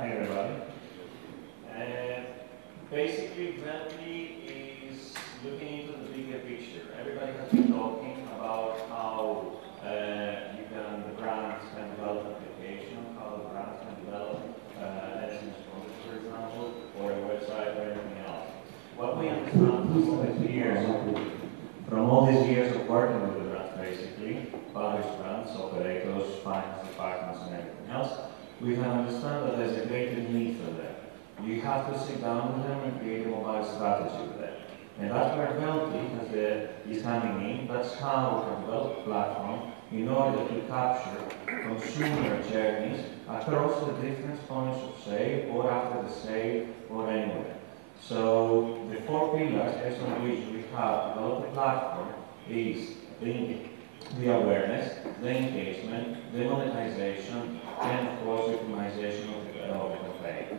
Hi everybody. Basically, Velti is looking into the bigger picture. Everybody has been talking about how the brands can develop application, how the brands can develop SMS products, for example, or a website or anything else. What we understand from all these years of working with the brands, basically, various brands, operators, finance departments, and everything else, we can understand that there's a greater need for them. You have to sit down with them and create a mobile strategy with them. And that's where Velti is coming in. That's how we can develop a platform in order to capture consumer journeys across the different points of sale, or after the sale, or anywhere. So the four pillars based on which we have developed a platform is the awareness, the engagement, the monetization, and of course the optimization of the campaign.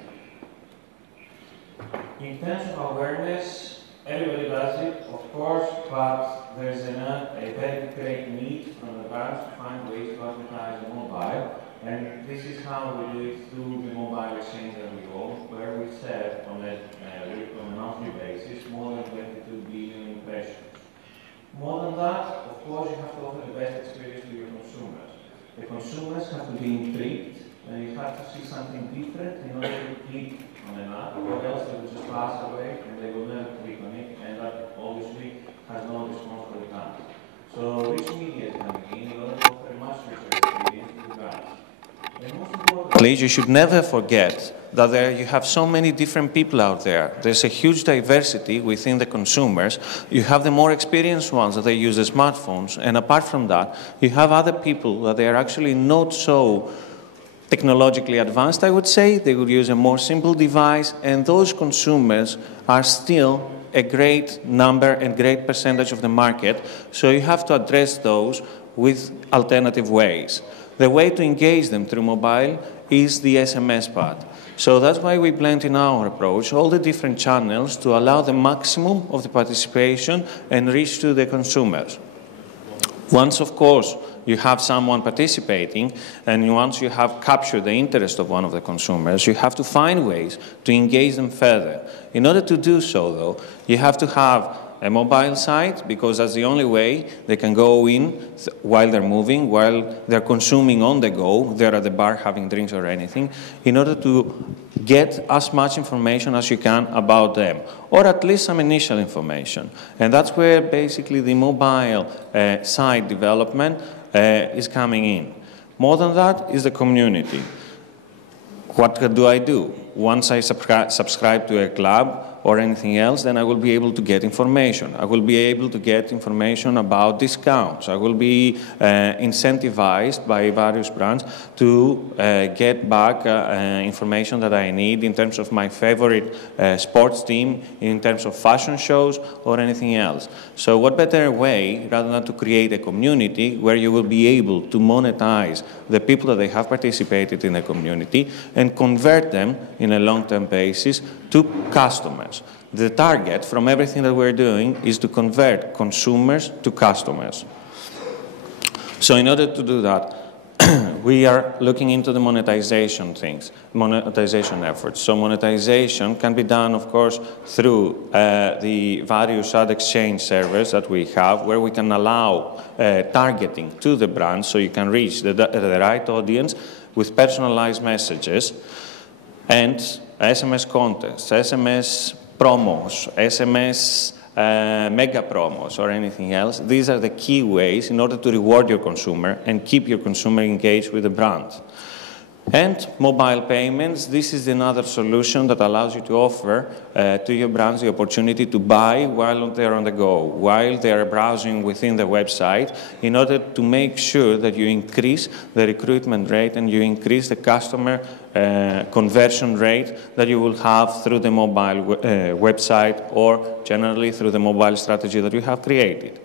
In terms of awareness, everybody does it, of course, but there's a very great need from the brands to find ways to advertise mobile. And this is how we do it through the mobile exchange that we own, where we serve on a monthly basis more than 22 billion impressions. More than that, of course, you have to offer the best experience to your consumers. The consumers have to be intrigued, and you have to see something different in order to click on an app, or else they will just pass away and they will never click on it, and that obviously has no response for the brand. So rich media is coming in order to offer a much richer experience to the brands. Please, you should never forget that you have so many different people out there. There's a huge diversity within the consumers. You have the more experienced ones that they use the smartphones, and apart from that, you have other people that they are actually not so technologically advanced, I would say. They would use a more simple device, and those consumers are still a great number and great percentage of the market, so you have to address those with alternative ways. The way to engage them through mobile is the SMS part. So that's why we blend in our approach all the different channels to allow the maximum of the participation and reach to the consumers. Once, of course, you have someone participating, and once you have captured the interest of one of the consumers, you have to find ways to engage them further. In order to do so, though, you have to have a mobile site, because that's the only way they can go in while they're moving, while they're consuming on the go, they're at the bar having drinks or anything, in order to get as much information as you can about them, or at least some initial information. And that's where basically the mobile site development is coming in. More than that is the community. What do I do? Once I subscribe to a club or anything else, then I will be able to get information. I will be able to get information about discounts. I will be incentivized by various brands to get back information that I need in terms of my favorite sports team, in terms of fashion shows, or anything else. So what better way, rather than to create a community where you will be able to monetize the people that they have participated in the community and convert them in a long-term basis to customers. The target from everything that we're doing is to convert consumers to customers. So in order to do that, we are looking into the monetization efforts. So monetization can be done, of course, through the various ad exchange servers that we have, where we can allow targeting to the brand, so you can reach the right audience with personalized messages, and SMS contests, SMS promos, SMS mega promos, or anything else. These are the key ways in order to reward your consumer and keep your consumer engaged with the brand. And mobile payments, this is another solution that allows you to offer to your brands the opportunity to buy while they're on the go, while they're browsing within the website, in order to make sure that you increase the recruitment rate and you increase the customer conversion rate that you will have through the mobile website, or generally through the mobile strategy that you have created.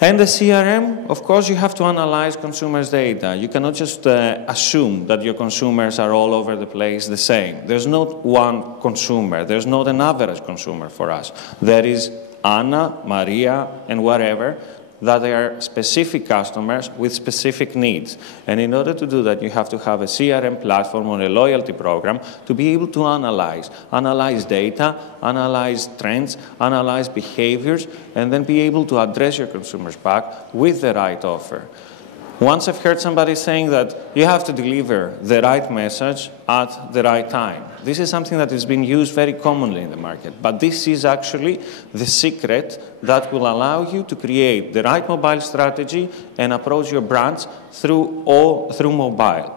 And the CRM, of course, you have to analyze consumers' data. You cannot just assume that your consumers are all over the place the same. There's not one consumer. There's not an average consumer for us. There is Anna, Maria, and whatever. that they are specific customers with specific needs. And in order to do that, you have to have a CRM platform or a loyalty program to be able to analyze data, analyze trends, analyze behaviors, and then be able to address your consumers back with the right offer. Once I've heard somebody saying that you have to deliver the right message at the right time. This is something that is being used very commonly in the market, but this is actually the secret that will allow you to create the right mobile strategy and approach your brands through mobile.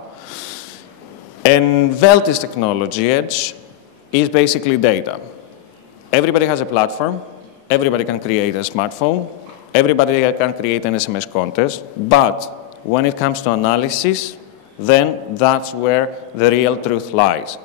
And Velti's technology edge is basically data. Everybody has a platform, everybody can create a smartphone, everybody can create an SMS contest, but when it comes to analysis, then that's where the real truth lies.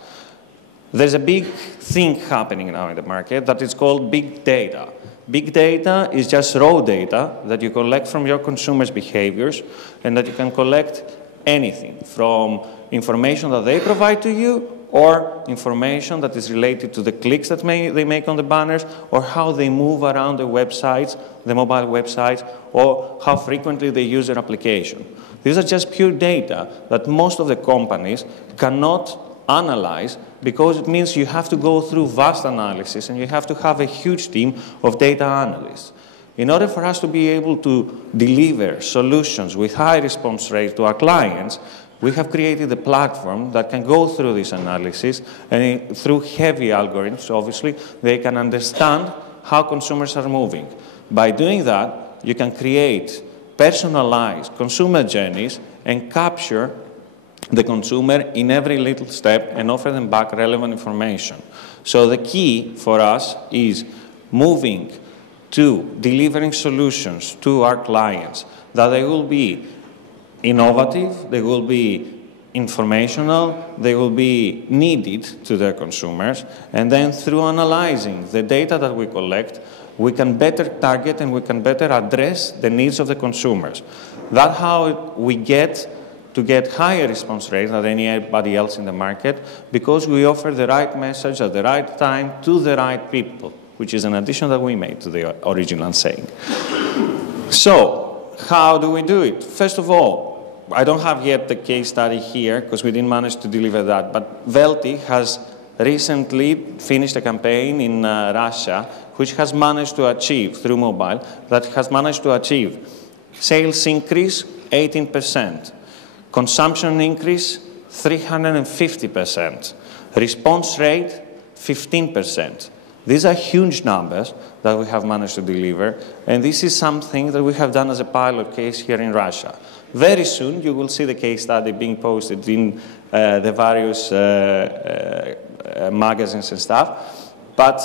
There's a big thing happening now in the market that is called big data. Big data is just raw data that you collect from your consumers' behaviors and that you can collect anything from information that they provide to you or information that is related to the clicks that they make on the banners or how they move around the websites, the mobile websites, or how frequently they use their application. These are just pure data that most of the companies cannot analyze because it means you have to go through vast analysis and you have to have a huge team of data analysts. In order for us to be able to deliver solutions with high response rates to our clients, we have created a platform that can go through this analysis and through heavy algorithms, obviously, they can understand how consumers are moving. By doing that, you can create personalized consumer journeys and capture the consumer in every little step and offer them back relevant information. So the key for us is moving to delivering solutions to our clients that they will be innovative, they will be informational, they will be needed to their consumers, and then through analyzing the data that we collect, we can better target and we can better address the needs of the consumers. That's how we get higher response rates than anybody else in the market because we offer the right message at the right time to the right people, which is an addition that we made to the original saying. So, how do we do it? First of all, I don't have yet the case study here because we didn't manage to deliver that, but Velti has recently finished a campaign in Russia which has managed to achieve, through mobile, that has managed to achieve sales increase 18%, consumption increase 350%, response rate 15%. These are huge numbers that we have managed to deliver, and this is something that we have done as a pilot case here in Russia. Very soon, you will see the case study being posted in the various magazines and stuff, but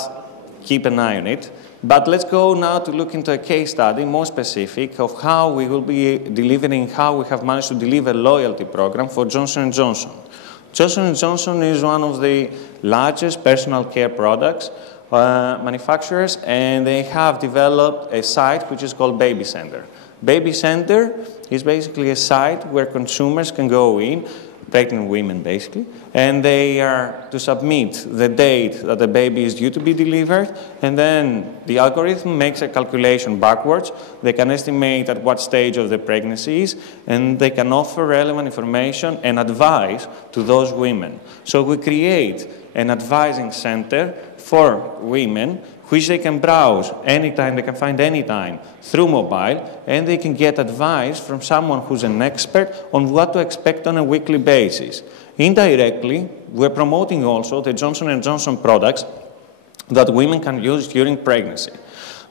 keep an eye on it. But let's go now to look into a case study more specific of how we will be delivering, how we have managed to deliver a loyalty program for Johnson & Johnson. Johnson & Johnson is one of the largest personal care products manufacturers, and they have developed a site which is called Baby Center. Baby Center is basically a site where consumers can go in, pregnant women basically, and they are to submit the date that the baby is due to be delivered, and then the algorithm makes a calculation backwards. They can estimate at what stage of the pregnancy is, and they can offer relevant information and advice to those women. So we create an advising center for women which they can browse anytime, they can find anytime through mobile, and they can get advice from someone who's an expert on what to expect on a weekly basis. Indirectly, we're promoting also the Johnson & Johnson products that women can use during pregnancy.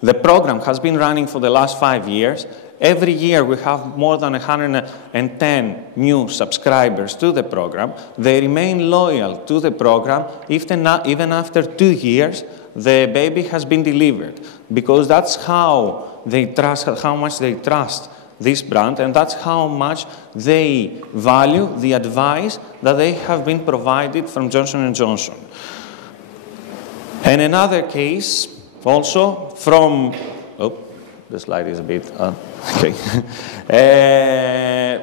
The program has been running for the last 5 years. Every year we have more than 110 new subscribers to the program. They remain loyal to the program even after 2 years the baby has been delivered, because that's how they trust, how much they trust this brand, and that's how much they value the advice that they have been provided from Johnson & Johnson. And another case also from, the slide is a bit, okay.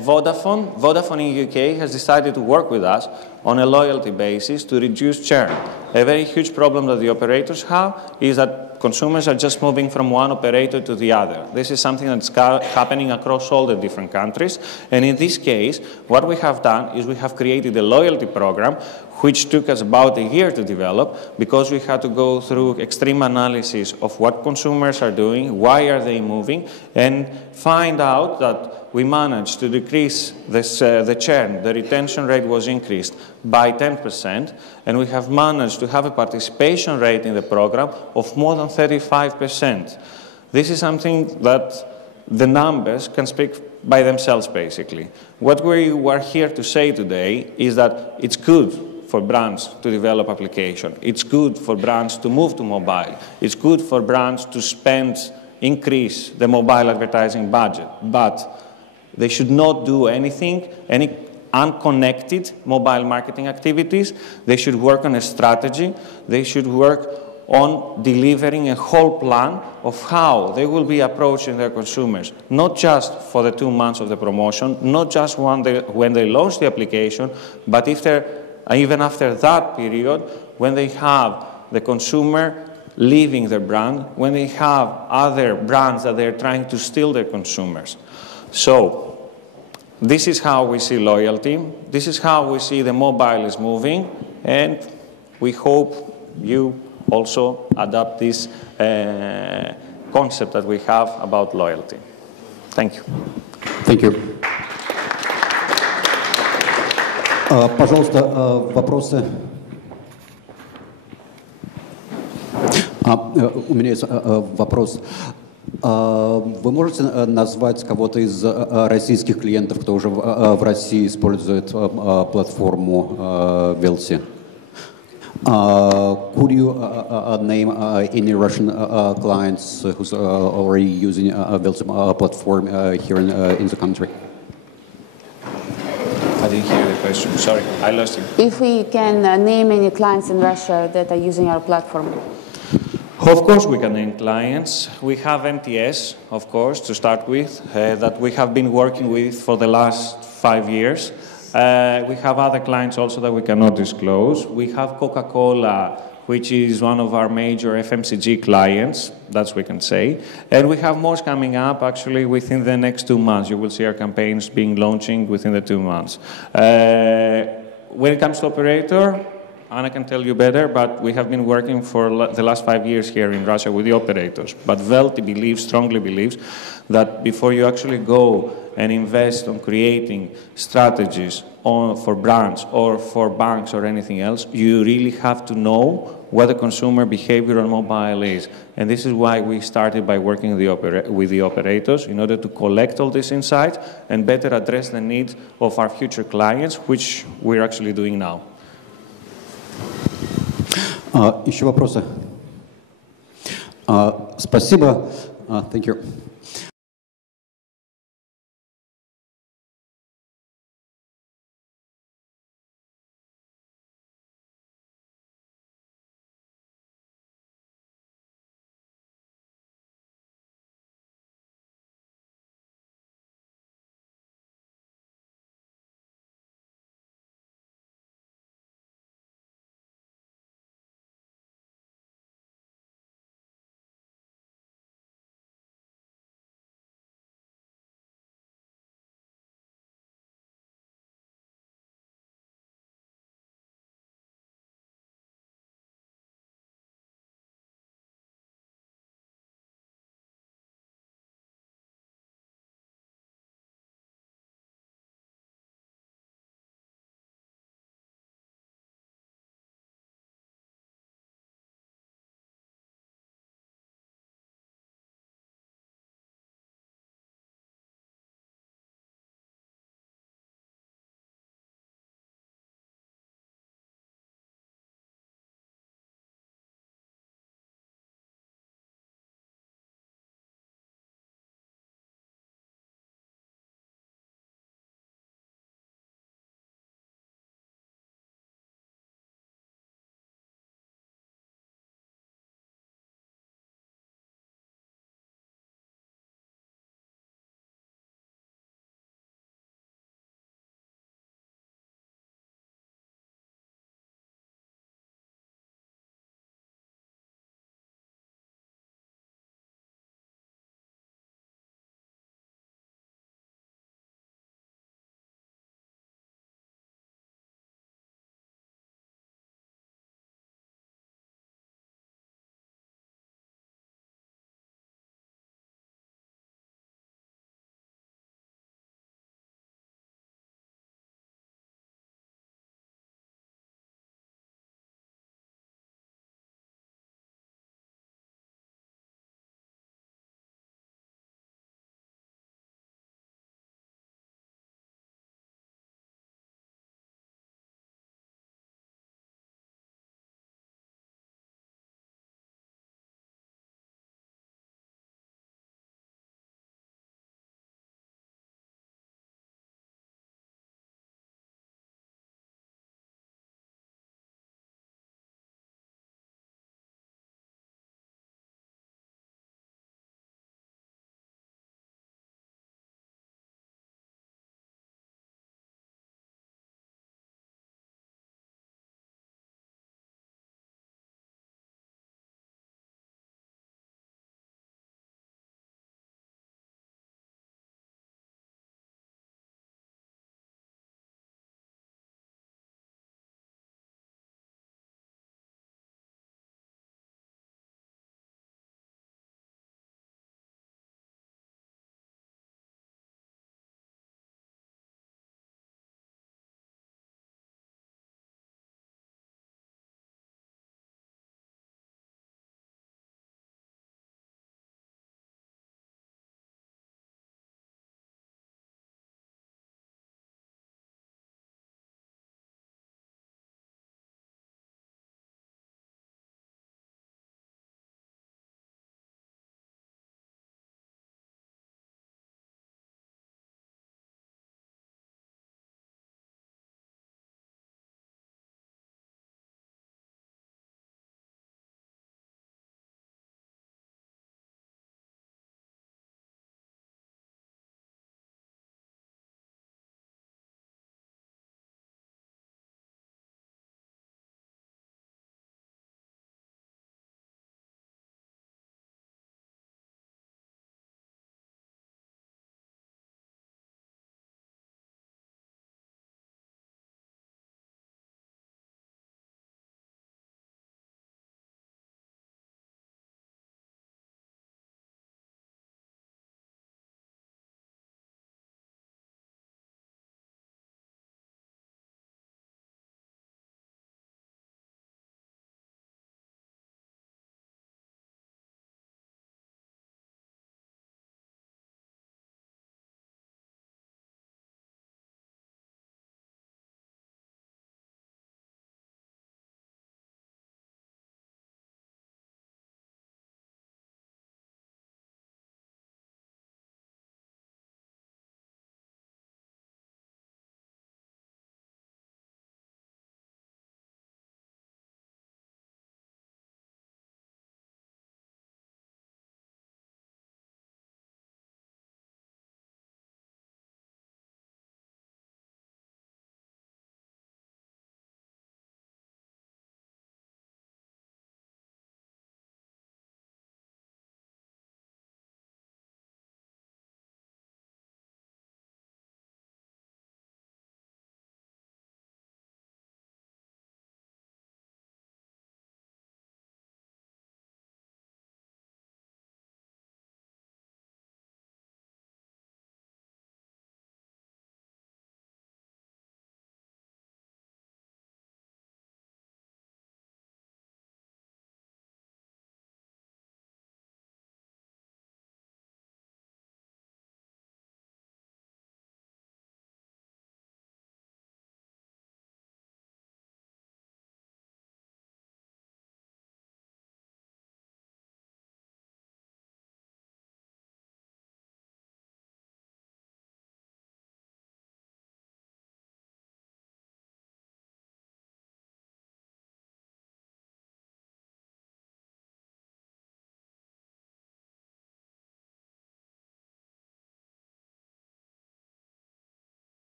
Vodafone in UK has decided to work with us on a loyalty basis to reduce churn. A very huge problem that the operators have is that consumers are just moving from one operator to the other. This is something that's happening across all the different countries. And in this case, what we have done is we have created a loyalty program which took us about a year to develop because we had to go through extreme analysis of what consumers are doing, why are they moving, and find out that we managed to decrease this, the churn. The retention rate was increased by 10%, and we have managed to have a participation rate in the program of more than 35%. This is something that the numbers can speak by themselves, basically. What we were here to say today is that it's good for brands to develop application. It's good for brands to move to mobile. It's good for brands to increase the mobile advertising budget. But they should not do any unconnected mobile marketing activities. They should work on a strategy. They should work on delivering a whole plan of how they will be approaching their consumers, not just for the 2 months of the promotion, not just when they launch the application, but even after that period, when they have the consumer leaving their brand, when they have other brands that they're trying to steal their consumers. So this is how we see loyalty. This is how we see the mobile is moving, and we hope you also adopt this concept that we have about loyalty. Thank you. Thank you. Пожалуйста, вопросы. У меня есть вопрос. Вы можете назвать кого-то из российских клиентов, кто уже в России использует платформу Velty? Could you name any Russian clients who's already using Velty platform here in the country? I didn't hear the question. Sorry, I lost you. If we can name any clients in Russia that are using our platform. Of course we can name clients. We have MTS, of course, to start with, that we have been working with for the last 5 years. We have other clients also that we cannot disclose. We have Coca-Cola, which is one of our major FMCG clients, that's we can say. And we have more coming up, actually, within the next 2 months. You will see our campaigns being launching within the 2 months. When it comes to operator, Anna can tell you better, but we have been working for the last 5 years here in Russia with the operators. But Velty strongly believes that before you actually go and invest on creating strategies for brands or for banks or anything else, you really have to know what the consumer behavior on mobile is. And this is why we started by working with the operators in order to collect all these insights and better address the needs of our future clients, which we're actually doing now. Еще вопросы? Спасибо. Thank you.